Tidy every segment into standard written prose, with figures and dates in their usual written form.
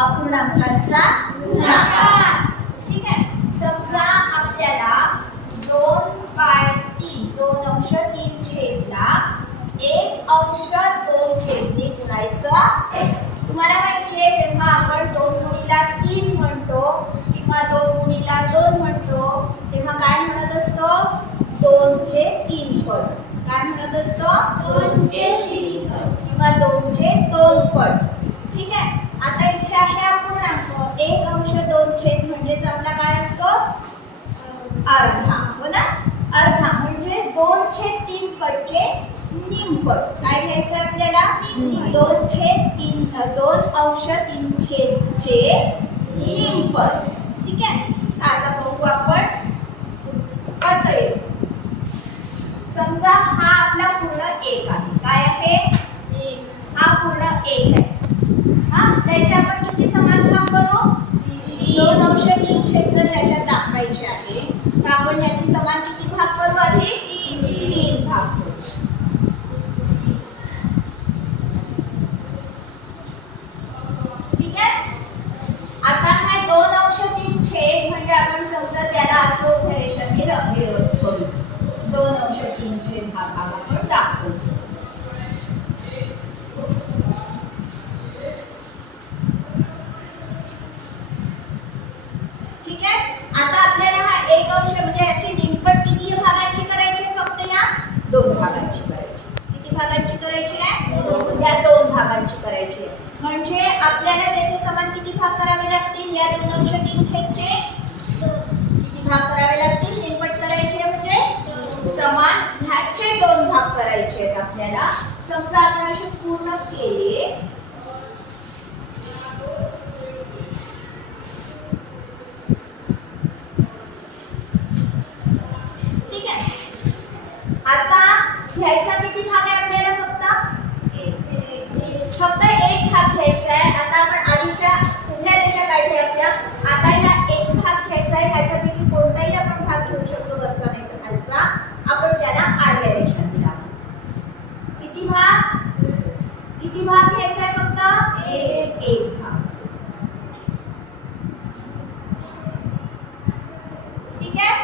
अपूर्णांकांचा गुणाकार. ठीक आहे. समजा आपल्याला 2/3 2/3 1/2 गुणायचं आहे. तुम्हाला माहिती आहे जेव्हा आपण 2×3 म्हणतो किंवा 2×2 म्हणतो तेव्हा काय म्हणत असतो? 2/3 पट. काय म्हणत असतो? 2/3 पट किंवा 2/2 पट. ठीक आहे. आता इथे आहे अपूर्णांक 1/2 म्हणजेच आपला काय असतो? अर्धा. हो ना? अर्धा म्हणजे 2/3 पटचे निमपट. काय घ्यायचं आपल्याला? 2/3 चे निमपट. ठीक आहे. आता बघू आपण कसं येईल. समजा हा आपला पूर्ण 1 आहे. काय आहे? हा पूर्ण 1 आहे. हा त्याचे आपण किती समान भाग करू? 2/3 जर याच्यात दाखवायचे आहे तर आपण याची समान किती भाग करू? आधी 3 भाग करू. ठीक आहे. आता हा 2/3 म्हणजे आपण समजा त्याला असं उभ्या रेषांनी करू. 2/3 हा भाग आपण दाखवू. ठीक आहे. आता आपल्याला हा 1/2 म्हणजे याची निमपट किती भागांची करायची? फक्त या 2 भागांची करायची. किती भागांची करायची आहे? या 2 भागांची करायची. म्हणजे आपल्याला त्याचे समान किती भाग करावे लागतील? या 2/3 चे किती भाग करावे लागतील? निमपट करायचे म्हणजे समान ह्याचे 2 भाग करायचे आहेत आपल्याला. समजा आपण असे पूर्ण केले. आता घ्यायचा किती भाग आहे आपल्याला? फक्त एक भाग घ्यायचा आहे. आता आपण आधीच्या उभ्या रेषा काढल्या होत्या. आता ह्या एक भाग घ्यायचा आहे. ह्याच्यापैकी कोणताही आपण भाग घेऊ शकतो, वरचा नाही तर खालचा. आपण त्याला आडव्या रेषा दिला. किती भाग घ्यायचा आहे? फक्त एक भाग. ठीक आहे.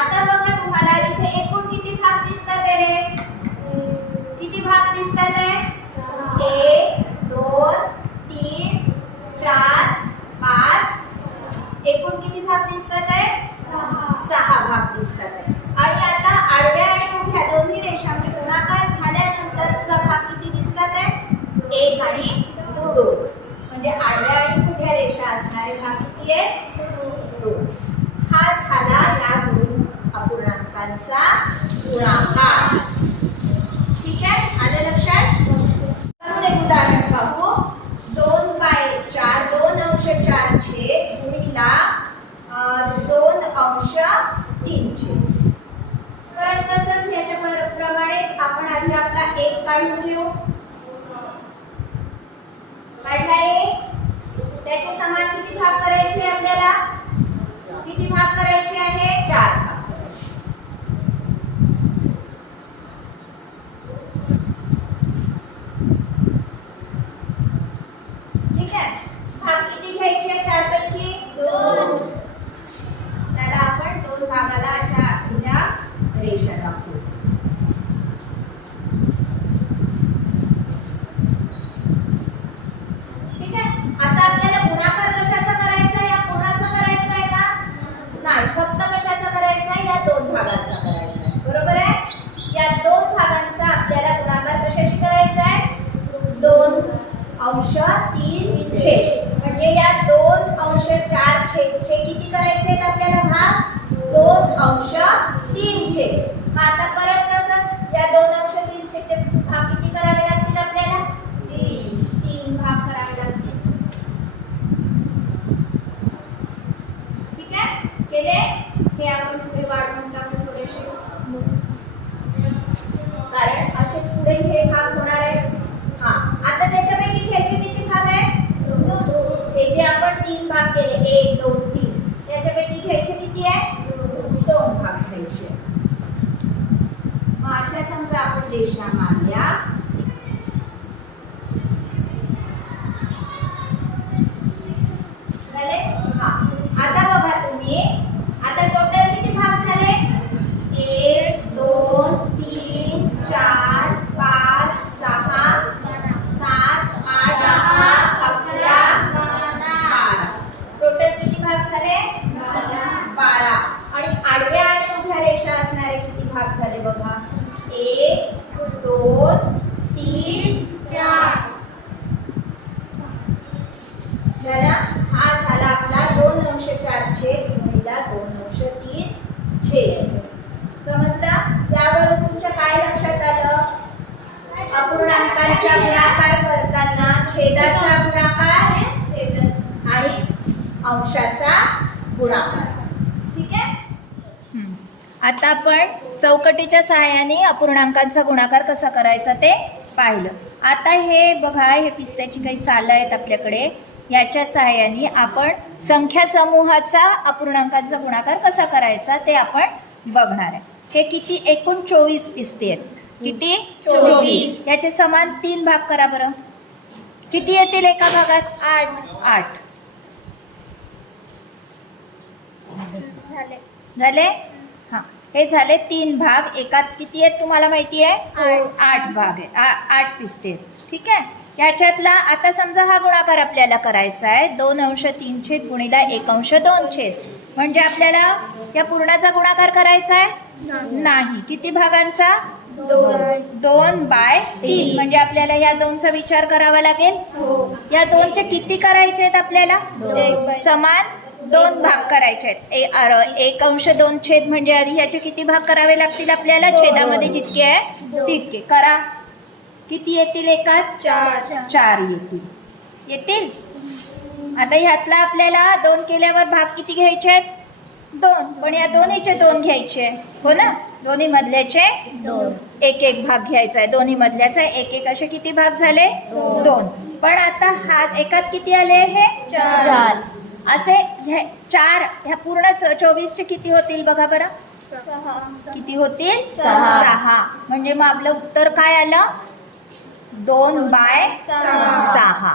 आता बघा तुम्हाला इथे एकूण किती भाग दिसतात आहे? किती भाग दिसतात आहे? 1 2 3 4 5. एकूण किती भाग दिसतात आहे? 6 भाग दिसतात आहे. आणि आता आडव्या आणि उभ्या दोन्ही रेषा म्हणजे गुणाकार झाल्यानंतरचा भाग किती दिसतात आहे? 1 आणि 2. म्हणजे आडव्या आणि उभ्या रेषा असणारे भाग किती आहेत? 2. हा झाला या 2 अपूर्णांकांचा गुणाकार. ठीक आहे. आलं लक्षात? एक उदाहरण पाहू. 2/4 2/4 गुणिला 2/3. परत तसंच याच्या प्रमाणेच आपण आधी आपला 1 काढून घेऊ. काढला 1. त्याचे समान किती भाग करायचे आपल्याला? किती भाग करायचे आहे? 4 भाग. ठीक आहे. भाग किती घ्यायचे? 4 पैकी 2. त्याला आपण 2 भागाला अशा उभ्या रेषा दाखवू. ठीक आहे. आता आपल्याला गुणाकार कशाचा करायचा आहे? या कोणाचा करायचा आहे का? नाही. फक्त कशाचा करायचा आहे? या 2 भागांचा करायचा आहे. बरोबर आहे. या 2 भागांचा आपल्याला गुणाकार कशाशी करायचा आहे? 2/3 म्हणजे या 2/4 चे किती करायचे आहेत आपल्याला भाग? 2/3. मग आता परत तसंच या 2/3 चे भाग किती करावे लागतील आपल्याला? 3 भाग करावे लागतील. ठीक आहे. केले. हे आपण पुढे वाढवून टाकू थोडेसे, कारण असेच पुढे हे भाग होणार आहे. हा. आता त्याच्यापैकी घ्यायचे किती भाग आहे? हे जे आपण 3 भाग केले 1 2 3 त्याच्यापैकी घ्यायचे किती आहे? 2 भाग घ्यायचे. मग अशा समजा आपण रेषा मारल्या. छेदाचा गुणाकार करताना छेदाचा गुणाकार आणि अंशाचा गुणाकार. ठीक आहे. आता आपण चौकटीच्या सहाय्याने अपूर्णांकांचा गुणाकार कसा करायचा ते पाहिलं. आता हे बघा, हे पिस्त्याची काही सालं आहेत आपल्याकडे, याच्या सहाय्याने आपण संख्या समूहाचा अपूर्णांकांचा गुणाकार कसा करायचा ते आपण बघणार आहे. हे किती? एकूण 24 पिस्ते आहेत. किती? 24. याचे समान 3 भाग करा बरं. किती येतील एका भागात? 8. झाले? हां, हे झाले 3 भाग. एकात किती आहेत तुम्हाला माहिती आहे? 8 भाग आहेत. 8 पिस्ते आहेत. ठीक आहे. याच्यातला आता समजा हा गुणाकार आपल्याला करायचा आहे 2/3 गुणिला 1/2. म्हणजे आपल्याला या पूर्णाचा गुणाकार करायचा आहे नाही. किती भागांचा? 2/3. म्हणजे आपल्याला या 2चा विचार करावा लागेल. या 2चे किती करायचे आहेत आपल्याला? समान 2 भाग करायचे आहेत. 1/2 म्हणजे आधी याचे किती भाग करावे लागतील आपल्याला? छेदामध्ये जितके आहे तितके करा. किती येतील एकात? 4 येतील. आता ह्यातला आपल्याला 2 केल्यावर भाग किती घ्यायचे आहेत? 2. पण या दोन्हीचे 2 घ्यायचे, हो ना? दोन्ही मधल्याचे 1 भाग घ्यायचा आहे. दोन्ही मधल्याचा 1 असे किती भाग झाले? 2. पण आता हा एकात किती आले? हे 4. असे हे 4 ह्या पूर्ण 24चे किती होतील बघा बरं. 6. किती होतील? 6. म्हणजे मग आपलं उत्तर काय आलं? 2/6.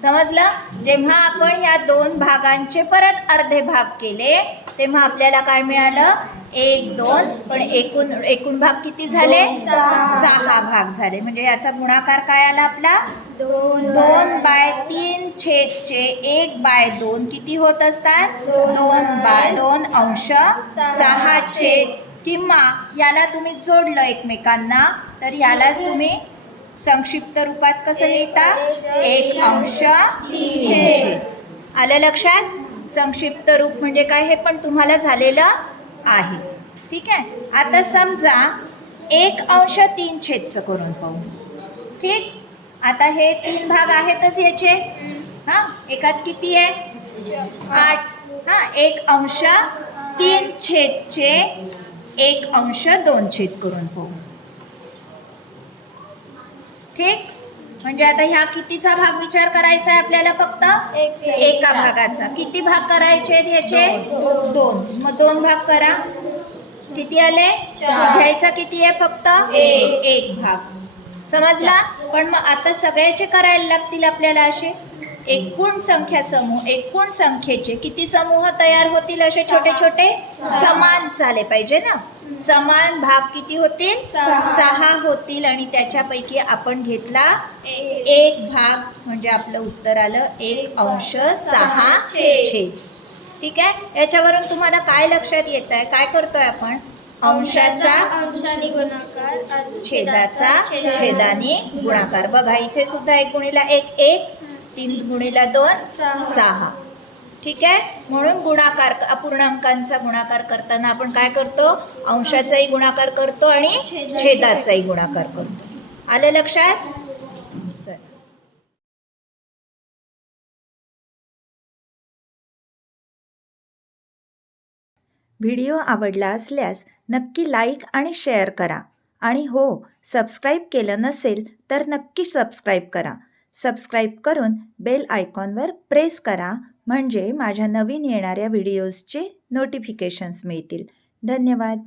समजलं? जेव्हा आपण या 2 भागांचे परत अर्धे भाग केले तेव्हा आपल्याला काय मिळालं? 1, 2. पण एकूण भाग किती झाले? 6 भाग झाले. म्हणजे याचा गुणाकार काय आला आपला? 2/3 छेदचे 1/2 किती होत असतात? 2/2 अंश 6 छेद. किंवा याला तुम्ही जोडलं एकमेकांना तर यालाच तुम्ही संक्षिप्त रूपात कसं लिहिता? 1/3 छेद. आलं लक्षात? संक्षिप्त रूप म्हणजे काय हे पण तुम्हाला झालेलं आहे. ठीक आहे. आता समजा 1/3 छेदचं करून पाहू. ठीक. आता हे 3 भाग आहेतच याचे. हां, एकात किती आहे? 8. हां, 1/3 छेदचे 1/2 करून पाहू. ठीक. म्हणजे आता ह्या कितीचा भाग विचार करायचा आहे आपल्याला? फक्त एका भागाचा. किती भाग करायचे आहेत ह्याचे? 2. मग 2 भाग करा. किती आले? 4. घ्यायचा किती आहे? फक्त 1 भाग. समजला? पण मग आता सगळ्याचे करायला लागतील आपल्याला असे. एकूण संख्येचे किती समूह तयार होतील? असे छोटे छोटे समान झाले पाहिजे ना. समान भाग किती होतील? 6 होतील. आणि त्याच्यापैकी आपण घेतला 1 भाग. म्हणजे आपलं उत्तर आलं 1/6 छेद. ठीक आहे. याच्यावरून तुम्हाला काय लक्षात येत आहे? काय करतोय आपण? अंशाचा अंशाने गुणाकार, छेदाचा छेदाने गुणाकार. बघा इथे सुद्धा 1 गुणिला 1 1, 3 गुणिला 2 6. ठीक आहे. म्हणून गुणाकार अपूर्णांकांचा गुणाकार करताना आपण काय करतो? अंशाचाही गुणाकार करतो आणि छेदाचाही गुणाकार करतो. आलं लक्षात? चल. व्हिडिओ आवडला असल्यास नक्की लाईक आणि शेअर करा. आणि हो, सबस्क्राईब केलं नसेल तर नक्की सबस्क्राईब करा. सबस्क्राईब करून बेल आयकॉनवर प्रेस करा म्हणजे माझ्या नवीन येणाऱ्या व्हिडिओजचे नोटिफिकेशन्स मिळतील. धन्यवाद.